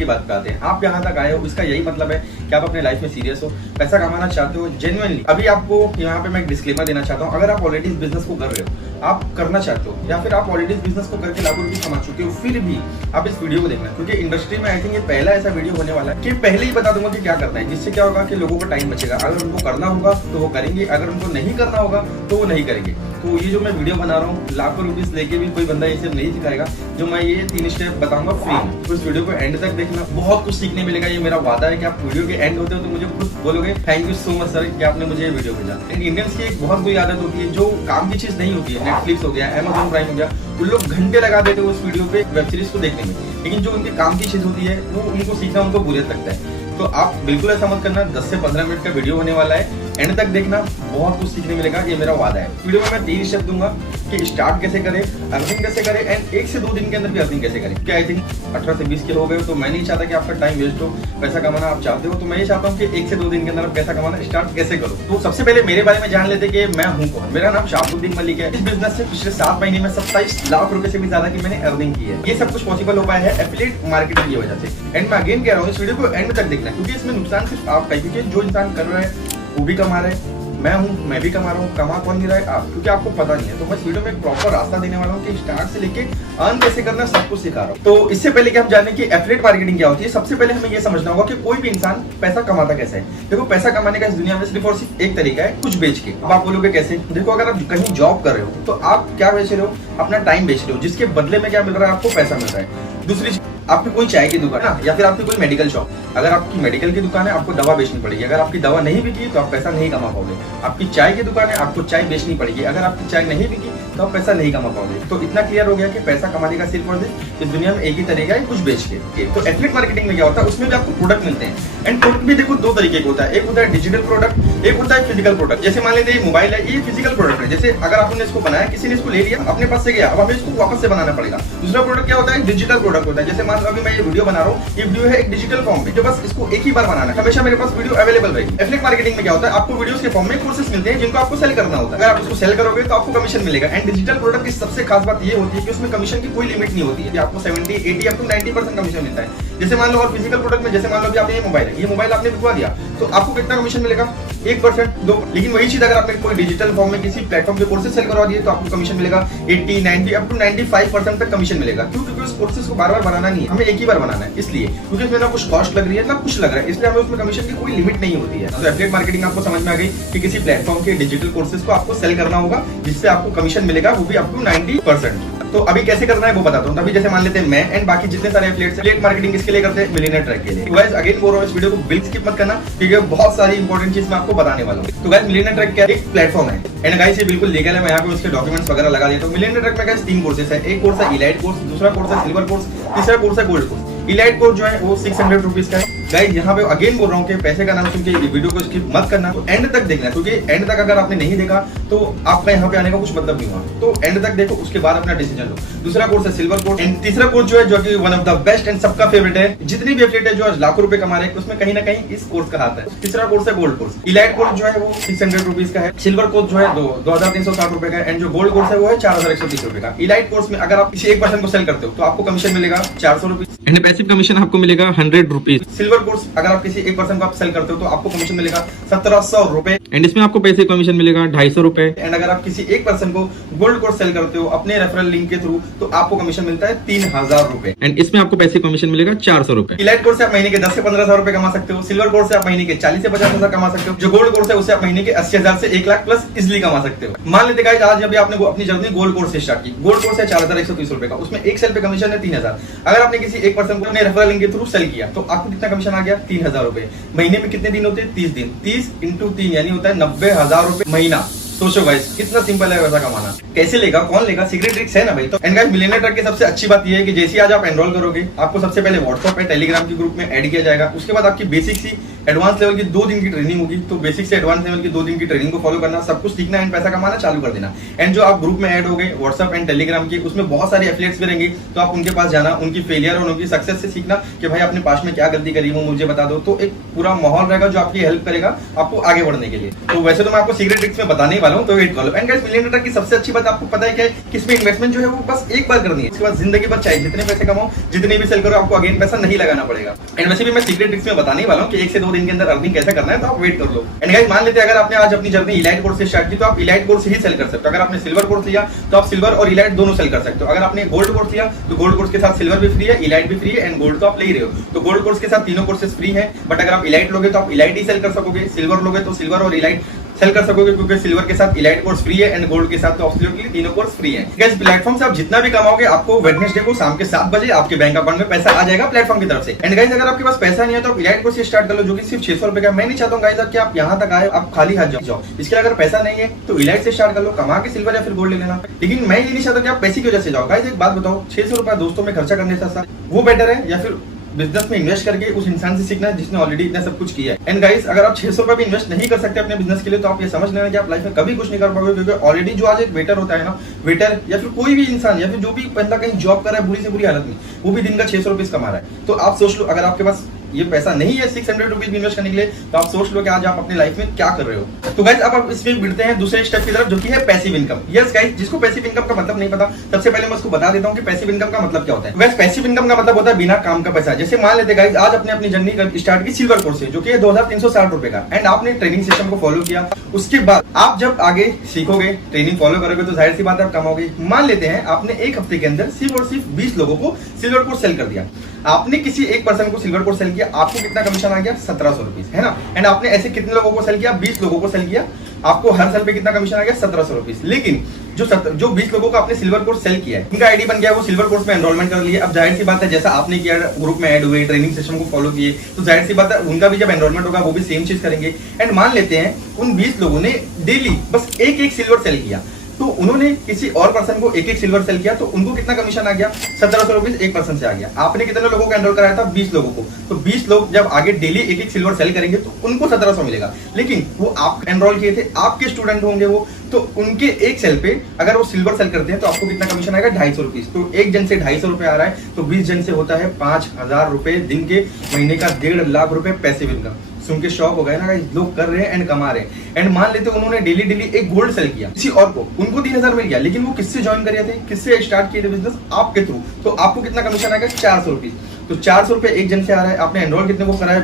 की बात पे आते हैं। आप यहाँ तक आए हो, इसका यही मतलब है कि आप अपने लाइफ में सीरियस हो, पैसा कमाना चाहते हो जेन्युइनली। अभी आपको यहाँ पे मैं एक डिस्क्लेमर देना चाहता हूँ, अगर आप ऑलरेडी इस बिजनेस को कर रहे हो, आप करना चाहते हो, या फिर आप ऑलरेडी इस बिजनेस को करके लाखों रुपए कमा चुके हो, फिर भी आप इस वीडियो को देखना, क्योंकि इंडस्ट्री में आई थिंक ये पहला ऐसा वीडियो होने वाला है कि पहले ही बता दूंगा कि क्या करना है, जिससे क्या होगा कि लोगों को टाइम बचेगा। अगर उनको करना होगा तो वो करेंगे, अगर उनको नहीं करना होगा तो वो नहीं करेंगे। तो ये जो मैं वीडियो बना रहा हूँ, लाखों रुपीस लेके भी कोई बंदा इसे नहीं सिखाएगा। जो मैं ये 3 स्टेप बताऊंगा फ्री में, तो इस वीडियो को एंड तक देखना, बहुत कुछ सीखने मिलेगा। ये मेरा वादा है कि आप वीडियो के एंड होते हो तो मुझे खुद बोलोगे thank you so much sir कि आपने मुझे ये वीडियो भेजा। इंडियंस की एक बहुत बुरी आदत होती है, जो काम की चीज नहीं होती है, नेटफ्लिक्स हो गया, अमेजॉन प्राइम हो गया, उन लोग घंटे लगा देते हैं उस वीडियो पे वेब सीरीज को देखने में, लेकिन जो उनके काम की चीज होती है वो उनको सीखना उनको बुरा लगता है। तो आप बिल्कुल ऐसा मत करना। 10 से 15 मिनट का वीडियो होने वाला है, एंड तक देखना, बहुत कुछ सीखने मिलेगा, ये मेरा वादा है। वीडियो में मैं 3 स्टेप दूंगा कि स्टार्ट कैसे करें, अर्निंग कैसे करें, एंड 1 से 2 दिन के अंदर भी अर्निंग कैसे करें। क्या आई थिंक 18 से 20 के हो गए, तो मैं नहीं चाहता कि आपका टाइम वेस्ट हो। पैसा कमाना आप चाहते हो तो मैं ये चाहता हूँ कि 1 से 2 दिन के अंदर आप पैसा कमाना स्टार्ट कैसे करो। तो सबसे पहले मेरे बारे में जान लेते कि मैं हूँ कौन। मेरा नाम शाहबुद्दीन मलिक है। इस बिजनेस से पिछले 7 महीने में 27 लाख रुपए से भी ज्यादा की मैंने अर्निंग की है। ये सब कुछ पॉसिबल हो पाया है एफिलिएट मार्केटिंग की वजह से। एंड मैं अगेन कह रहा हूँ, इस वीडियो को एंड तक देखना, क्योंकि इसमें नुकसान सिर्फ आपका है, क्योंकि जो इंसान कर रहा है वो भी कमा रहा है, मैं हूँ, मैं भी कमा रहा हूँ। कमा कौन नहीं रहा है? आप, क्योंकि आपको पता नहीं है। तो मैं इस वीडियो में एक प्रॉपर रास्ता देने वाला हूँ कि स्टार्ट से लेके अर्न कैसे करना, सब कुछ सिखा रहा हूँ। तो इससे पहले कि हम जाने कि एफिलिएट मार्केटिंग क्या होती है, सबसे पहले हमें ये समझना होगा कि कोई भी इंसान पैसा कमाता कैसे है। देखो, पैसा कमाने का इस दुनिया में सिर्फ और सिर्फ एक तरीका है, कुछ बेच के। अब आप बोलोगे कैसे? देखो, अगर आप कहीं जॉब कर रहे हो तो आप क्या बेच रहे हो? अपना टाइम बेच रहे हो, जिसके बदले में क्या मिल रहा है? आपको पैसा मिल रहा है। दूसरी, आपकी कोई चाय की दुकान है या फिर आपकी कोई मेडिकल शॉप, अगर आपकी मेडिकल की दुकान है आपको दवा बेचनी पड़ेगी। अगर आपकी दवा नहीं बिकी तो आप पैसा नहीं कमा पाओगे। आपकी चाय की दुकान है, आपको चाय बेचनी पड़ेगी। अगर आपकी चाय नहीं बिकी तो आप पैसा नहीं कमा पाओगे। तो इतना क्लियर हो गया कि पैसा कमाने का सिर्फ और सिर्फ इस दुनिया में एक ही तरीका है, कुछ बेच के। तो एफिलिएट मार्केटिंग में क्या होता है, उसमें भी आपको प्रोडक्ट मिलते हैं। एंड प्रोडक्ट भी देखो 2 तरीके का होता है, एक होता है डिजिटल प्रोडक्ट, एक होता है फिजिकल प्रोडक्ट। जैसे मान लेते हैं मोबाइल है, ये फिजिकल प्रोडक्ट है। जैसे अगर आपने इसको बनाया, किसी ने इसको ले लिया, अपने पास से गया, अब हमें इसको वापस से बनाना पड़ेगा। दूसरा प्रोडक्ट क्या होता है? डिजिटल प्रोडक्ट होता है। जैसे मान लो अभी मैं ये वीडियो बना रहा हूँ, ये वीडियो है एक डिजिटल फॉर्म में, जो बस इसको एक ही बार बनाना है, हमेशा मेरे पास वीडियो अवेलेबल रहेगी। एफिलिएट मार्केटिंग में क्या होता है, आपको वीडियोस के फॉर्म में कोर्सेस मिलते हैं जिनको आपको सेल करना होता है। अगर आप उसको सेल करोगे तो आपको कमीशन मिलेगा। एंड डिजिटल प्रोडक्ट की सबसे खास बात ये होती है कि उसमें कमीशन की कोई लिमिट नहीं होती है, आपको 70, 80 अप टू 90% कमीशन मिलता है। जैसे मान लो, और फिजिकल प्रोडक्ट में जैसे मान लो कि आपने ये मोबाइल आपने बिकवा दिया तो आपको कितना कमीशन मिलेगा? 1%, 2। लेकिन वही चीज अगर आपने कोई डिजिटल फॉर्म में किसी प्लेटफॉर्म पे कोर्सेज सेल करवा दिए तो आपको कमीशन मिलेगा 80, 90 अप टू 95% तक कमीशन मिलेगा। क्यों? क्योंकि उस कोर्सेज को बार बार बनाना नहीं है, हमें एक ही बार बनाना है, इसलिए क्योंकि उसमें ना कुछ कॉस्ट लग रही है ना कुछ लग रहा है, इसलिए हमें उसमें कमीशन की कोई लिमिट नहीं होती है। तो एफिलिएट मार्केटिंग आपको समझ में आ गई कि किसी प्लेटफॉर्म के डिजिटल कोर्सेज को आपको सेल करना होगा, जिससे आपको कमीशन मिलेगा, वो भी अप टू 90%। तो अभी कैसे करना है वो बताता हूँ। अभी जैसे मान लेते हैं मैं एंड बाकी जितने सारे एफिलिएट मार्केटिंग किसके लिए करते हैं? मिलियनेयर ट्रैक के लिए। तो गाइस अगेन बोल रहा हूँ, इस वीडियो को बिल्कुल स्किप मत करना, क्योंकि बहुत सारी इंपॉर्टेंट चीज मैं आपको बताने वाला हूँ। तो गाइस मिलियनेयर ट्रैक क्या है? एक प्लेटफॉर्म है एंड गाइस ये बिल्कुल लीगल है। मैं यहाँ पे उसके डॉक्यूमेंट्स वगैरह लगा देता हूँ। मिलियनेयर ट्रैक में गाइस 3 कोर्सेस है। एक कोर्स है इलाइट कोर्स, दूसरा कोर्स है सिल्वर कोर्स, तीसरा कोर्स है गोल्ड कोर्स। इलाइट कोर्स जो है वो 600 रुपीज का है। गाइस यहाँ पे अगेन बोल रहा हूँ कि पैसे का नाम सुन के वीडियो को स्किप मत करना, तो एंड तक देखना, क्योंकि एंड तक अगर आपने नहीं देखा तो आपका यहाँ पे आने का कुछ मतलब नहीं हुआ। तो एंड तक देखो, उसके बाद अपना डिसीजन लो। दूसरा कोर्स है सिल्वर कोर्स एंड तीसरा कोर्स जो है, जो कि one of the best and सबका फेवरेट है। जितनी भी एफिलिएट है जो आज लाखों रुपए कमा रहे हैं, उसमें कहीं ना कहीं इस कोर्स का हाथ है। तीसरा कोर्स है गोल्ड कोर्स। इलाइट कोर्स जो है वो 600 रुपीज का है। सिल्वर कोर्स जो है 2360 रुपए का है। एंड जो गोल्ड कोर्स है वो है 4130 रुपए का। इलाइट कोर्स में अगर आप किसी एक पर्सन को सेल करते हो तो आपको कमीशन मिलेगा 400 रुपीज एंड पैसिव कमीशन आपको मिलेगा 100 रुपीज। सिल्वर कोर्स अगर आप किसी एक पर्सन को आप सेल करते हो तो आपको कमीशन मिलेगा 1700 रुपए एंड इसमें आपको पैसे कमीशन मिलेगा 250 रुपए। एंड अगर आप किसी एक पर्सन को गोल्ड कोर्स सेल करते हो अपने रेफरल लिंक के थ्रू तो आपको कमीशन मिलता है 3000 रुपए एंड इसमें आपको पैसे कमीशन मिलेगा 400 रुपए। इलाइट कोर्स से आप महीने के 10 से 15,000 रुपए कमा सकते हो। सिल्वर कोर्स से आप महीने के 40 से 50,000 कमा सकते हो। जो गोल्ड कोर्स है उससे आप महीने के 80,000 से 1 लाख प्लस इजिली कमा सकते हो। मान लेते गाइस आज अभी आपने अपनी जर्नी गोल्ड कोर्स से स्टार्ट की। गोल्ड कोर्स है 4130 रुपए का, उसमें एक सेल पे कमीशन है 3000। अगर आपने किसी एक पर्सन को अपने रेफरल लिंक के थ्रू सेल किया तो आपको कितना कमीशन आ गया? 3000 रुपए। महीने में कितने दिन होते हैं? 30 दिन। 30 × 3 यानी होता है 90,000 रुपए महीना। सोचो गाइस कितना सिंपल है पैसा कमाना। कैसे लेगा, कौन लेगा? सीक्रेट ट्रिक्स है ना भाई। तो एंड गाइस मिलियनेयर ट्रैक की सबसे अच्छी बात ये है कि जैसे आज आप एनरोल करोगे आपको सबसे पहले व्हाट्सएप पे टेलीग्राम के ग्रुप में ऐड किया जाएगा। उसके बाद आपकी बेसिक सी एडवांस लेवल की 2 दिन की ट्रेनिंग होगी। तो बेसिक से एडवांस लेवल की 2 दिन की ट्रेनिंग को फॉलो करना, सब कुछ सीखना एंड पैसा कमाना चालू कर देना। एंड जो आप ग्रुप में ऐड हो गए व्हाट्सएप एंड टेलीग्राम के, उसमें बहुत सारे एफिलिएट्स भी रहेंगे। तो आप उनके पास जाना, उनकी फेलियर और उनकी सक्सेस से सीखना कि भाई आपने पास में क्या गलती करी वो मुझे बता दो। तो एक पूरा माहौल रहेगा जो आपकी हेल्प करेगा आपको आगे बढ़ने के लिए। तो वैसे तो मैं आपको सीक्रेट ट्रिक्स में बताने वाला वाला हूँ, तो वेट कर लो। एंड गाइस मिलियन ट्रक की सबसे अच्छी बात आपको पता है क्या है कि इसमें इन्वेस्टमेंट जो है वो बस एक बार करनी है, उसके बाद जिंदगी भर चाहे जितने पैसे कमाओ, जितने भी सेल करो, आपको अगेन पैसा नहीं लगाना पड़ेगा। एंड वैसे भी मैं सीक्रेट ट्रिक्स में बताने वाला हूँ कि 1 से 2 दिन के अंदर अर्निंग कैसे करना है, तो आप वेट कर लो। एंड गाइस मान लेते हैं अगर आपने आज अपनी जर्नी इलाइट कोर्स से स्टार्ट की तो आप इलाइट कोर्स ही सेल कर सकते हो। अगर आपने सिल्वर कोर्स लिया तो आप सिल्वर और इलाइट दोनों सेल कर सकते हो। अगर आपने गोल्ड कोर्स लिया तो गोल्ड कोर्स के साथ सिल्वर भी फ्री है, इलाइट भी फ्री है, एंड गोल्ड तो आप ले ही रहे हो, तो गोल्ड कोर्स के साथ तीनों कोर्सेज फ्री है। बट अगर आप इलाइट लोगे तो आप इलाइट ही सेल कर सकोगे, सिल्वर लोगे तो सिल्वर और इलाइट सेल कर सकोगे, क्योंकि सिल्वर के साथ इलाइट कोर्स फ्री है एंड गोल्ड के साथ तो ऑब्वियसली तीनों कोर्स फ्री है। गाइस प्लेटफॉर्म से आप जितना भी कमाओगे आपको वेडनेसडे को शाम के 7 बजे आपके बैंक अकाउंट में पैसा आ जाएगा प्लेटफॉर्म की तरफ से। एंड गाइस अगर आपके पास पैसा नहीं है तो आप इलाइट कोर्स स्टार्ट कर लो, जो कि सिर्फ 600 रुपए का। मैं नहीं चाहता हूँ गाइस कि आप यहाँ तक आए आप खाली हाथ जाओ। इसके लिए अगर पैसा नहीं है तो इलाइट से स्टार्ट कर लो, कमा के सिल्वर या फिर गोल्ड ले लेना। लेकिन मैं ये नहीं चाहता कि आप पैसे की वजह से जाओ। गाइस एक बात बताओ, 600 रुपए दोस्तों में खर्चा करने से वो बेटर है या फिर बिजनेस में इन्वेस्ट करके उस इंसान से सीखना है जिसने ऑलरेडी इतना सब कुछ किया है। एंड गाइस अगर आप 600 रुपए भी इन्वेस्ट नहीं कर सकते अपने बिजनेस के लिए तो आप ये समझ लेना कि आप लाइफ में कभी कुछ नहीं कर पाओगे, क्योंकि ऑलरेडी जो आज एक वेटर होता है ना, वेटर या फिर कोई भी इंसान या फिर जो भी बंदा कहीं जॉब कर रहा है बुरी से बुरी हालत में, वो भी दिन का 600 रुपीज कमा रहा है। तो आप सोच लो अगर आपके पास ये पैसा नहीं है 600 रुपीज इन्वेस्ट करने के लिए, तो आप सोच लो कि आज आप अपनी लाइफ में क्या कर रहे हो। तो गाइस अब आप इसमें बढ़ते हैं दूसरे स्टेप की तरफ, जो कि है पैसिव इनकम। यस गाइस, जिसको पैसिव इनकम का मतलब नहीं पता, सबसे पहले मैं उसको बता देता हूं कि पैसिव इनकम का मतलब क्या होता है। गाइस पैसिव इनकम का मतलब होता है बिना काम का पैसा। जैसे मान लेते गाइस आज अपने अपनी जर्नी स्टार्ट की सिल्वर कोर्स से, जो कि 2360 रुपए का, एंड आपने ट्रेनिंग सिस्टम को फॉलो किया। उसके बाद आप जब आगे सीखोगे, ट्रेनिंग फॉलो करोगे, तो जाहिर सी बात है आप कमाओगे। मान लेते हैं आपने एक हफ्ते के अंदर सिर्फ और सिर्फ 20 लोगों को सिल्वर कोर्स सेल कर दिया। आपने किसी एक पर्सन को सिल्वर कोर्स सेल किया, आपको कितना कमीशन आ गया? 1700 रुपीज, है ना। एंड आपने ऐसे कितने लोगों को सेल किया? 20 लोगों को सेल किया, आपको हर साल पे कितना कमीशन आ गया? 1700 रुपीज। लेकिन जो 20 लोगों को आपने सिल्वर कोर्स सेल किया है, उनका आईडी बन गया, वो सिल्वर कोर्स में एनरोलमेंट कर लिए। अब जाहिर सी बात है जैसा आपने किया, ग्रुप में ऐड हुए, ट्रेनिंग सिस्टम को फॉलो किए, तो जाहिर सी बात है उनका भी जब एनरोलमेंट होगा वो भी सेम चीज करेंगे। एंड मान लेते हैं उन 20 लोगों ने डेली बस एक सिल्वर सेल किया, तो उन्होंने किसी और पर्सन को एक सिल्वर सेल किया, तो उनको कितना कमीशन आ गया? 1700 रुपीज एक पर्सन से आ गया। आपने कितने लोगों को एनरोल कराया था? 20 लोगों को। तो 20 लोग जब आगे डेली एक सिल्वर सेल करेंगे तो उनको 1700 मिलेगा। लेकिन वो आप एनरोल किए थे, आपके स्टूडेंट होंगे वो, तो उनके एक सेल पे अगर वो सिल्वर सेल करते हैं तो आपको कितना कमीशन आएगा? 250 रुपीज। तो एक जन से 250 रुपए आ रहा है, तो 20 जन से होता है 5000 रुपए दिन के, महीने का 1.5 लाख रुपए पैसिव इनकम। सुन के शॉक हो गए ना, लोग कर रहे हैं एंड कमा रहे हैं। एंड मान लेते उन्होंने डेली एक गोल्ड सेल किया किसी और को, उनको 3000 मिल गया, लेकिन वो किससे ज्वाइन कर रहे थे, किससे स्टार्ट किए थे बिजनेस? आपके थ्रू। तो आपको कितना कमीशन आएगा? 400 रुपीज। तो 400 रुपए एक जन से आ रहा है। आपने एनरोल कितने को कराया?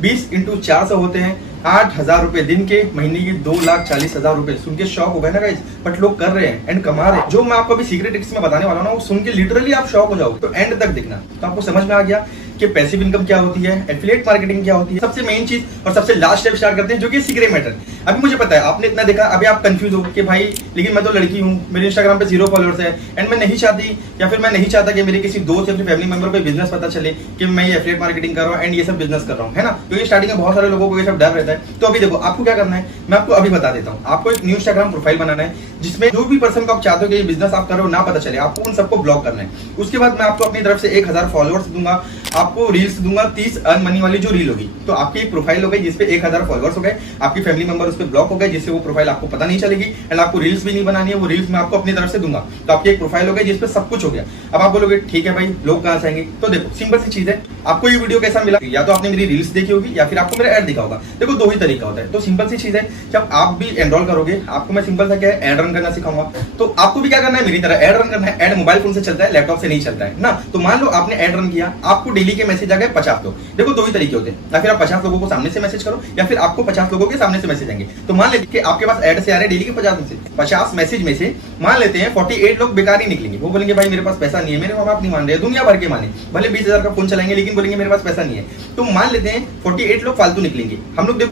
20 इंटू 400 होते हैं 8000 रुपए दिन के, महीने के 2,40,000 रुपए। सुन के शॉक हो गए ना गाइस, बट लोग कर रहे हैं एंड कमा रहे हैं। जो मैं आपको अभी सीक्रेट ट्रिक्स में बताने वाला हूं ना, वो सुन के लिटरली आप शॉक हो जाओगे। तो एंड तक देखना, तो आपको समझ में आ गया कि पैसिव इनकम क्या होती है, एफिलिएट मार्केटिंग क्या होती है। सबसे मेन चीज और सबसे लास्ट स्टेप स्टार्ट करते हैं, जो कि सीक्रेट मैटर। अभी मुझे पता है आपने इतना देखा, अभी आप कंफ्यूज हो कि भाई लेकिन मैं तो लड़की हूँ, मेरे इंस्टाग्राम पे 0 फॉलोअर्स है, एंड मैं नहीं चाहती या फिर मैं नहीं चाहता कि मेरे किसी दोस्त या फिर फैमिली मेंबर को बिजनेस पता चले कि मैं ये एफिलिएट मार्केटिंग कर रहा हूँ एंड ये सब बिजनेस कर रहा हूँ, है ना। क्योंकि स्टार्टिंग में बहुत सारे लोगों को ये सब डर रहता है। तो अभी देखो आपको क्या करना है, मैं आपको अभी बता देता हूँ। आपको एक न्यू इंस्टाग्राम प्रोफाइल बनाना है, जिसमें जो भी पर्सन को आप चाहते हो कि ये बिजनेस आप कर रहे हो ना पता चले, आपको उन सबको ब्लॉक करना है। उसके बाद मैं आपको अपनी तरफ से 1000 फॉलोअर्स दूंगा, आपको रील्स दूंगा 30 अर्न मनी वाली जो रील होगी। तो आपकी एक प्रोफाइल हो गई जिसपे 1000 फॉलोअर्स हो गए, आपकी फैमिली मेंबर उस पर ब्लॉक हो गए, जिससे वो प्रोफाइल आपको पता नहीं चलेगी एंड आपको रील्स भी नहीं बनानी है, वो रील्स मैं आपको अपनी तरफ से दूंगा। तो आपकी एक प्रोफाइल हो गई जिसपे सब कुछ हो गया। अब आप बोलोगे ठीक है भाई लोग कहां से आएंगे? तो देखो सिंपल सी चीज है, आपको ये वीडियो कैसा मिला, या तो आपने मेरी रील्स देखी होगी या फिर आपको मेरा ऐड दिखा होगा। देखो दो ही तरीका होता है। तो सिंपल सी चीज है, जब आप भी एनरोल करोगे आपको मैं सिंपल सा क्या है ऐड रन करना सिखाऊंगा। तो आपको भी क्या करना है, मेरी तरह ऐड रन करना है। ऐड मोबाइल फोन से चलता है, लैपटॉप से नहीं चलता है ना। तो मान लो आपने ऐड रन किया, आपको डेली के मैसेज आ गए 50 लोग। देखो दो ही तरीके होते हैं, या फिर आप 50 लोगों को सामने से मैसेज करो या फिर आपको 50 लोगों के सामने से मैसेज आएंगे। तो मान लेते कि आपके पास ऐड से आ रहे हैं डेली के 50 मैसेज में से मान लेते हैं 48 लोग बेकार ही निकलेंगे। वो बोलेंगे भाई मेरे पास पैसा नहीं है, मेरे माँ बाप नहीं मान रहे, दुनिया भर के माने, भले 20,000 का फोन चलाएंगे लेकिन बोलेंगे मेरे पास पैसा नहीं है। तो मान लेते हैं 48 लोग फालतू निकलेंगे। हम लोग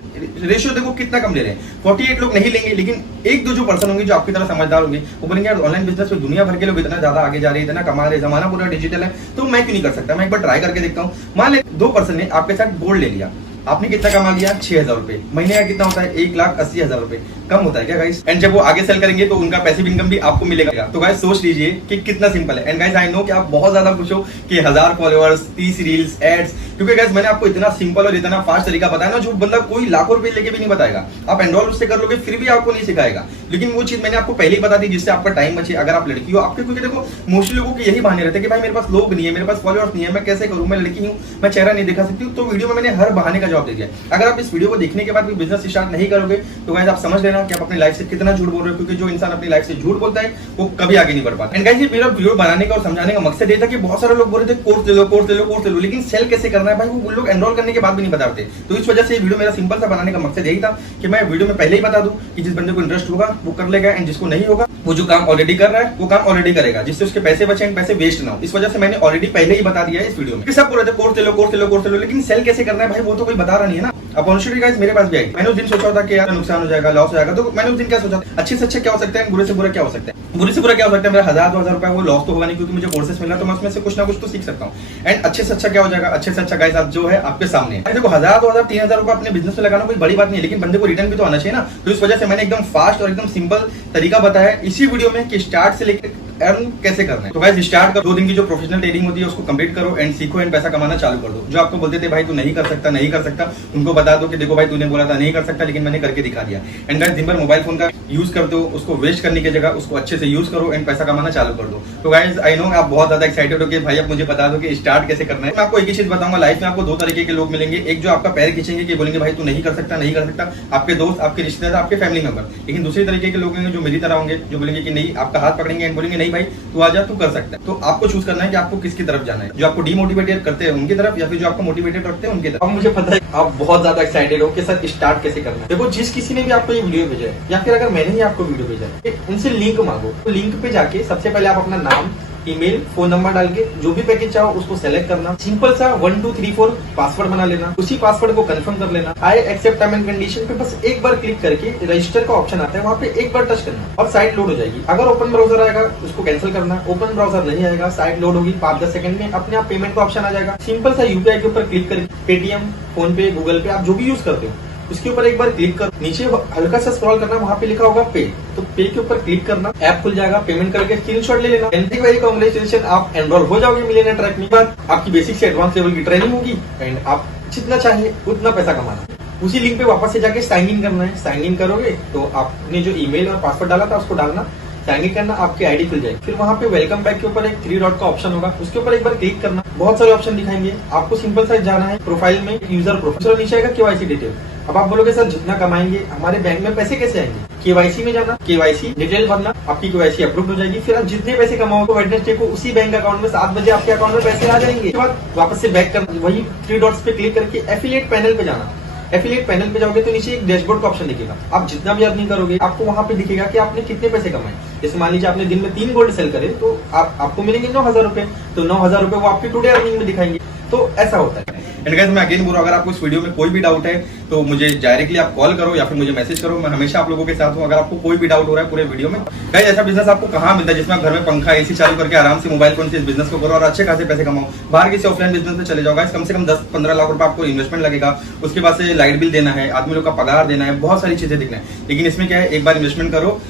रेशियो देखो कितना कम ले रहे हैं, 48 लोग नहीं लेंगे, लेकिन 1-2 जो पर्सन होंगे जो आपकी तरह समझदार होंगे, वो बोलेंगे यार ऑनलाइन बिजनेस में दुनिया भर के लोग इतना ज्यादा आगे जा रहे हैं, इतना कमा रहे, जमाना पूरा डिजिटल है, तो मैं क्यों नहीं कर सकता, मैं एक बार ट्राई करके देखता हूँ। मान ले 2 पर्सन ने आपके साथ गोल्ड ले लिया, आपने कितना कमा लिया? 6,000 रुपए। महीने का कितना होता है? 1,80,000 रुपए। कम होता है क्या गाइस? एंड जब वो आगे सेल करेंगे तो उनका पैसिव इनकम भी आपको मिलेगा। तो गाइस सोच लीजिए कि कितना सिंपल है। एंड गाइस आई नो कि आप बहुत ज्यादा खुश हो कि 1000 फॉलोअर्स, 30 रील्स, एड्स, क्योंकि गाइस मैंने आपको इतना सिंपल और इतना फास्ट तरीका बताया ना, जो बंदा कोई लाखों रुपए लेके भी नहीं बताएगा। आप एनरोल उससे कर लोगे फिर भी आपको नहीं सिखाएगा, लेकिन वो चीज मैंने आपको पहले ही बता दी जिससे आपका टाइम बचे। अगर आप लड़की हो आपके, क्योंकि देखो मोस्टली लोगों के यही बहाने रहते हैं कि भाई मेरे पास लोग नहीं है, मेरे पास फॉलोअर्स नहीं है, मैं कैसे करूं, मैं लड़की हूं, मैं चेहरा नहीं दिखा सकती हूं। तो वीडियो में मैंने हर बहाने का जवाब दे दिया। अगर आप इस वीडियो को देखने के बाद भी बिजनेस स्टार्ट नहीं करोगे तो गाइस आप समझ लेना लेना कि आप अपनी लाइफ से कितना झूठ बोल रहे हो, क्योंकि जो इंसान अपनी लाइफ से झूठ बोलता है वो कभी आगे नहीं बढ़ पाता। एंड गाइस ये मेरा वीडियो बनाने का और समझाने का मकसद ये था कि बहुत सारे लोग बोल रहे थे कोर्स ले लो कोर्स ले लो कोर्स ले लो, लेकिन सेल कैसे करना है भाई वो लोग एनरोल करने के बाद भी नहीं बताते। तो इस वजह से ये वीडियो मेरा सिंपल सा बनाने का मकसद यही था कि मैं वीडियो में पहले ही बता दूं कि जिस बंदे को इंटरेस्ट होगा वो कर लेगा, एंड जिसको नहीं होगा वो जो काम ऑलरेडी कर रहा है वो काम ऑलरेडी करेगा, जिससे उसके पैसे बचे एंड पैसे वेस्ट ना हो। इस वजह से मैंने ऑलरेडी पहले ही बता दिया है इस वीडियो में। सब बोल रहे थे कोर्स ले लो कोर्स ले लो कोर्स ले लो, लेकिन सेल कैसे करना है भाई वो तो कोई बता रहा नहीं है ना। अपॉर्चुनिटी गाइस मेरे पास भी आई। मैंने उस दिन सोचा था कि यार नुकसान हो जाएगा, लॉस हो जाएगा, तो मैंने उस दिन क्या सोचा था, अच्छे से अच्छा क्या हो सकता है, बुरे से बुरा क्या हो सकता है। बुरे से बुरा क्या हो सकता है, मेरा 1000-2000 रुपए वो लॉस तो होगा नहीं, क्योंकि मुझे कोर्सेस मिलना, तो मैं उसमें से कुछ ना कुछ तो सीख सकता हूँ। एंड अच्छे से अच्छा क्या हो जाएगा, अच्छे से अच्छा गाइस आप जो है आपके सामने है। देखो 1000-2000-3000 रुपए अपने बिजनेस में लगाना कोई बड़ी बात नहीं है, लेकिन बंदे को रिटर्न भी तो आना चाहिए ना। तो इस वजह से मैंने एकदम फास्ट और एकदम सिंपल तरीका बताया इसी वीडियो में कि स्टार्ट से लेकर अर्न कैसे करना है। तो गाइस स्टार्ट करो, 2 दिन की जो प्रोफेशनल ट्रेनिंग होती है उसको कंप्लीट करो एंड सीखो एंड पैसा कमाना चालू कर दो। जो आपको बोलते थे भाई तू नहीं कर सकता नहीं कर सकता, उनको बता दो कि देखो भाई तूने बोला था नहीं कर सकता, लेकिन मैंने करके दिखा दिया। एंड गाइस दिन भर मोबाइल फोन का यूज करते हो, उसको वेस्ट करने की जगह उसको अच्छे से यूज करो एंड पैसा कमाना चालू कर दो। तो गाइस आई नो आप बहुत ज्यादा एक्साइटेड हो कि भाई अब मुझे बता दो कि स्टार्ट कैसे करना है। मैं आपको एक ही चीज बताऊंगा, लाइफ में आपको 2 तरीके के लोग मिलेंगे। एक जो आपका पैर खींचेंगे कि बोलेंगे भाई तू नहीं कर सकता नहीं कर सकता, आपके दोस्त, आपके रिश्तेदार, आपके फैमिली मेंबर। लेकिन दूसरी तरीके के लोग होंगे जो मेरी तरह होंगे, जो बोलेंगे कि नहीं, आपका हाथ पकड़ेंगे एंड बोलेंगे नहीं भाई तू आजा तू कर सकता है। तो आपको चूज करना है कि आपको किसकी तरफ जाना है, जो आपको डिमोटिवेटेड करते हैं उनकी तरफ या फिर जो आपको मोटिवेटेड रखते हैं उनकी तरफ। अब मुझे पता है आप बहुत ज्यादा एक्साइटेड हो कि सर स्टार्ट कैसे करना है। देखो जिस किसी ने भी आपको ये वीडियो भेजा है या फिर अगर मैंने ही आपको वीडियो भेजा है, उनसे लिंक मांगो। तो लिंक पे जाके सबसे पहले आप अपना नाम, ईमेल, फोन नंबर डाल के जो भी पैकेज चाहो उसको सेलेक्ट करना। सिंपल सा 1 2 3 4 पासवर्ड बना लेना, उसी पासवर्ड को कंफर्म कर लेना। I accept term and condition पे बस एक बार क्लिक करके रजिस्टर का ऑप्शन आता है, वहाँ पे एक बार टच करना और साइट लोड हो जाएगी। अगर ओपन ब्राउजर आएगा उसको कैंसिल करना, ओपन ब्राउजर नहीं आएगा साइट लोड होगी 5-10 सेकंड में, अपने आप पेमेंट का ऑप्शन आ जाएगा। सिंपल सा यूपीआई के ऊपर क्लिक करके पेटीएम, फोन पे, गूगल पे, आप जो भी यूज करते हो उसके ऊपर एक बार क्लिक कर, नीचे हल्का सा स्क्रॉल करना, वहाँ पे लिखा होगा पे, तो पे के ऊपर क्लिक करना, ऐप खुल जाएगा, पेमेंट करके स्क्रीनशॉट ले लेना। एंड वेरी कांग्रेचुलेशन, आप एनरोल हो जाओगे मिलियनेयर ट्रैक में। बाद आपकी बेसिक से एडवांस लेवल की ट्रेनिंग होगी एंड आप जितना चाहे उतना पैसा कमाना। उसी लिंक पे वापस से जाके साइन इन करना है। साइन इन करोगे तो आपने जो ईमेल और पासवर्ड डाला था उसको डालना, साइन इन करना, आपकी आईडी खुल जाएगी। फिर वहाँ पे वेलकम बैक के ऊपर एक 3 डॉट का ऑप्शन होगा, उसके ऊपर एक बार क्लिक करना। बहुत सारे ऑप्शन दिखाएंगे, आपको सिंपल सा जाना है प्रोफाइल में, यूजर प्रोफाइल, नीचे आएगा केवाईसी डिटेल। अब आप बोलोगे सर जितना कमाएंगे हमारे बैंक में पैसे कैसे आएंगे, केवाईसी में जाना, केवाईसी डिटेल भरना, आपकी केवाईसी अप्रूव हो जाएगी। फिर आप जितने पैसे कमाओगे वेडनेसडे को उसी बैंक अकाउंट में 7 बजे आपके अकाउंट में पैसे आ जाएंगे। उसके बाद वापस से बैक करना, वही 3 डॉट्स पे क्लिक करके एफिलिएट पैनल पे जाना। एफिलिएट पैनल पे जाओगे तो नीचे एक डैशबोर्ड का ऑप्शन दिखेगा, आप जितना भी अर्निंग करोगे आपको वहाँ पे दिखेगा कि आपने कितने पैसे कमाए। जैसे मान लीजिए आपने दिन में 3 गोल्ड सेल करे तो आपको मिलेंगे 9000 रुपए, तो 9000 रुपए वो आपके टुडे अर्निंग में दिखाएंगे। तो ऐसा होता है। एंड गाइस मैं अगेन बोल रहा हूं, अगर आपको इस वीडियो में कोई भी डाउट है तो मुझे डायरेक्टली आप कॉल करो या फिर मुझे मैसेज करो, मैं हमेशा आप लोगों के साथ हूं। अगर आपको कोई भी डाउट हो रहा है पूरे वीडियो में। गाइस ऐसा बिजनेस आपको कहां मिलता है जिसमें आप घर में पंखा एसी चालू करके आराम से मोबाइल फोन से इस बिजनेस को करो और अच्छे खासे पैसे कमाओ। बाहर किसी ऑफलाइन बिजनेस में चले जाओ गाइस, कम से कम 10-15 लाख रुपए आपको इन्वेस्टमेंट लगेगा, उसके बाद से लाइट बिल देना है, आदमी लोग का पगार देना है, बहुत सारी चीजें दिखना है। लेकिन इसमें क्या है, एक बार इन्वेस्टमेंट करो,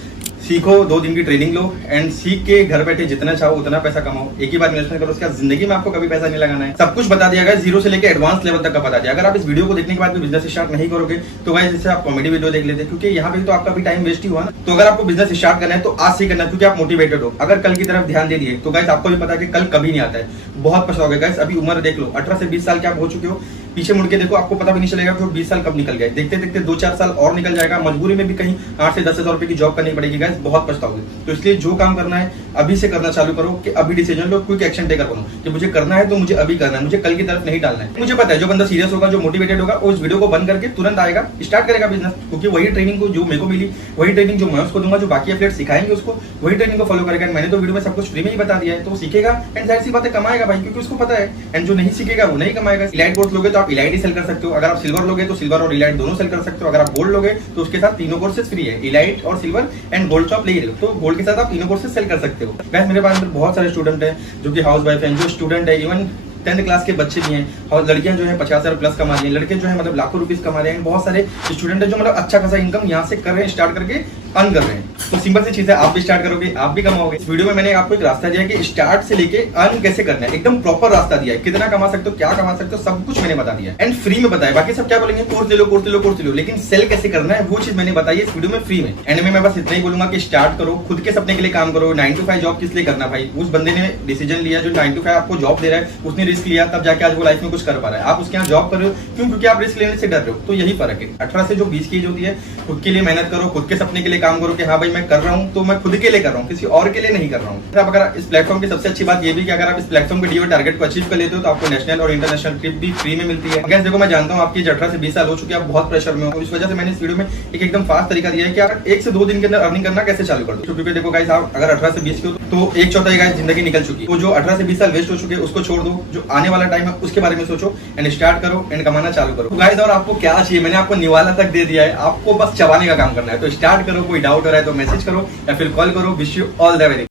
सीखो, 2 दिन की ट्रेनिंग लो एंड सीख के घर बैठे जितना चाहो उतना पैसा कमाओ। एक ही बार इन्वेस्टमेंट करो, उसके बाद जिंदगी में आपको कभी पैसा नहीं लगाना है। सब कुछ बता दिया गया, जीरो से लेकर एडवांस लेवल तक का बता दिया। अगर आप इस वीडियो को देखने के बाद भी बिजनेस स्टार्ट नहीं करोगे तो गाइस इससे आप कॉमेडी वीडियो देख लेते, क्योंकि यहाँ पे तो आपका भी टाइम वेस्ट ही हुआ ना। तो अगर आपको बिजनेस स्टार्ट करना है तो आज से करना है, क्योंकि आप मोटिवेटेड हो। अगर कल की तरफ ध्यान दे दिए तो गाइस आपको भी पता है कि कल कभी नहीं आता है, बहुत पछताओगे गाइस। अभी उम्र देख लो, 18 से 20 साल के आप हो चुके हो, पीछे मुड़ के देखो आपको पता भी नहीं चलेगा कि 20 साल कब निकल गए। देखते देखते 2-4 साल और निकल जाएगा, मजबूरी में भी कहीं 8 से 10 हजार रुपए की जॉब करनी पड़ेगी गाइस, बहुत पछताओगे। तो इसलिए जो काम करना है अभी से करना चालू करो कि अभी डिसीजन लो, क्विक एक्शन टेकर बनो कि मुझे करना है तो मुझे अभी करना है, मुझे कल की तरफ नहीं डालना है। मुझे पता है जो बंदा सीरियस होगा, जो मोटिवेटेड होगा, उस वीडियो को बंद करके तुरंत आएगा, स्टार्ट करेगा बिजनेस, क्योंकि वही ट्रेनिंग को जो मेरे को मिली, वही ट्रेनिंग जो मैं उसको दूंगा, जो बाकी एफिलिएट सिखाएंगे उसको, वही ट्रेनिंग को फॉलो करेगा। मैंने तो वीडियो में सब कुछ फ्री में ही बता दिया है, तो सीखेगा एंड जाहिर सी बात है कमाएगा भाई, क्योंकि उसको पता है। एंड जो नहीं सीखेगा वो नहीं कमाएगा। इलाइट कोर्स लोगे तो आप इलाइट ही सेल कर सकते हो, अगर आप सिल्वर लोगे तो सिल्वर और इलाइट दोनों सेल कर सकते हो, अगर आप गोल्ड लोगे तो उसके साथ तीनों कोर्सेज फ्री है, इलाइट और सिल्वर एंड गोल्ड आप ले रहे हो तो गोल्ड के साथ आप तीनों कोर्सेज सेल कर सकते हो। गाइस मेरे पास बहुत सारे स्टूडेंट हैं जो कि हाउस वाइफ हैं, जो स्टूडेंट है, इवन 10th क्लास के बच्चे भी हैं, और लड़कियां जो है 50,000 प्लस कमा रही हैं, लड़के जो है मतलब लाखों रुपीस कमा रहे हैं। बहुत सारे स्टूडेंट है जो मतलब अच्छा खासा इनकम यहाँ से कर रहे हैं, स्टार्ट करके अर्न कर रहे हैं। तो सिंपल सी चीज है, आप भी स्टार्ट करोगे आप भी कमाओगे। इस वीडियो में मैंने आपको एक रास्ता दिया है कि स्टार्ट से लेके अर्न कैसे करना है, एकदम प्रॉपर रास्ता दिया है। कितना कमा सकते हो, क्या कमा सकते हो, सब कुछ मैंने बता दिया एंड फ्री में बताया। बाकी सब क्या बोलेंगे, कोर्स ले लो कोर्स ले लो कोर्स ले लो, लेकिन सेल कैसे करना है वो चीज मैंने बताई इस वीडियो में फ्री में। एंड में मैं बस इतना ही बोलूंगा कि स्टार्ट करो, खुद के सपने के लिए काम करो। 9 to 5 जॉब किस लिए करना भाई, उस बंदे ने डिसीजन लिया जो 9 to 5 आपको जॉब दे रहा है, उसने रिस्क लिया तब जाके आज वो लाइफ में कुछ कर पा रहा है। आप उसके यहाँ जॉब कर रहे हो क्यों, क्योंकि आप रिस्क लेने से डर रहे हो। तो यही फर्क है। 18 से जो 20 की एज होती है, खुद के लिए मेहनत करो, खुद के सपने के लिए काम करो कि हाँ भाई मैं कर रहा हूँ तो मैं खुद के लिए कर रहा हूँ, किसी और के लिए नहीं कर रहा हूँ। अब अगर इस प्लेटफॉर्म की सबसे अच्छी बात ये भी कि अगर आप इस प्लेटफॉर्म के दिए हुए टारगेट को अचीव कर लेते हो तो आपको नेशनल और इंटरनेशनल ट्रिप भी फ्री में मिलती है। अगर देखो मैं जानता हूँ आपकी 18 से 20 साल हो चुके हैं, आप बहुत प्रेशर में हो, इस वजह से मैंने इस वीडियो में एक एकदम फास्ट तरीका दिया है कि आप 1 से 2 दिन के अंदर अर्निंग करना कैसे चालू कर दो। क्योंकि देखो गाइस, आप अगर 18 से 20 के हो तो 1/4 गाइस जिंदगी निकल चुकी है। तो जो 18 से 20 साल वेस्ट हो चुके हैं उसको छोड़ दो, जो आने वाला टाइम है उसके बारे में सोचो एंड स्टार्ट करो एंड कमाना चालू करो। तो गाइस और आपको क्या चाहिए, मैंने आपको निवाला तक दे दिया है, आपको बस चबाने का काम करना है। तो स्टार्ट करो, कोई डाउट हो रहा है तो मैसेज करो या फिर कॉल करो। Wish you all the very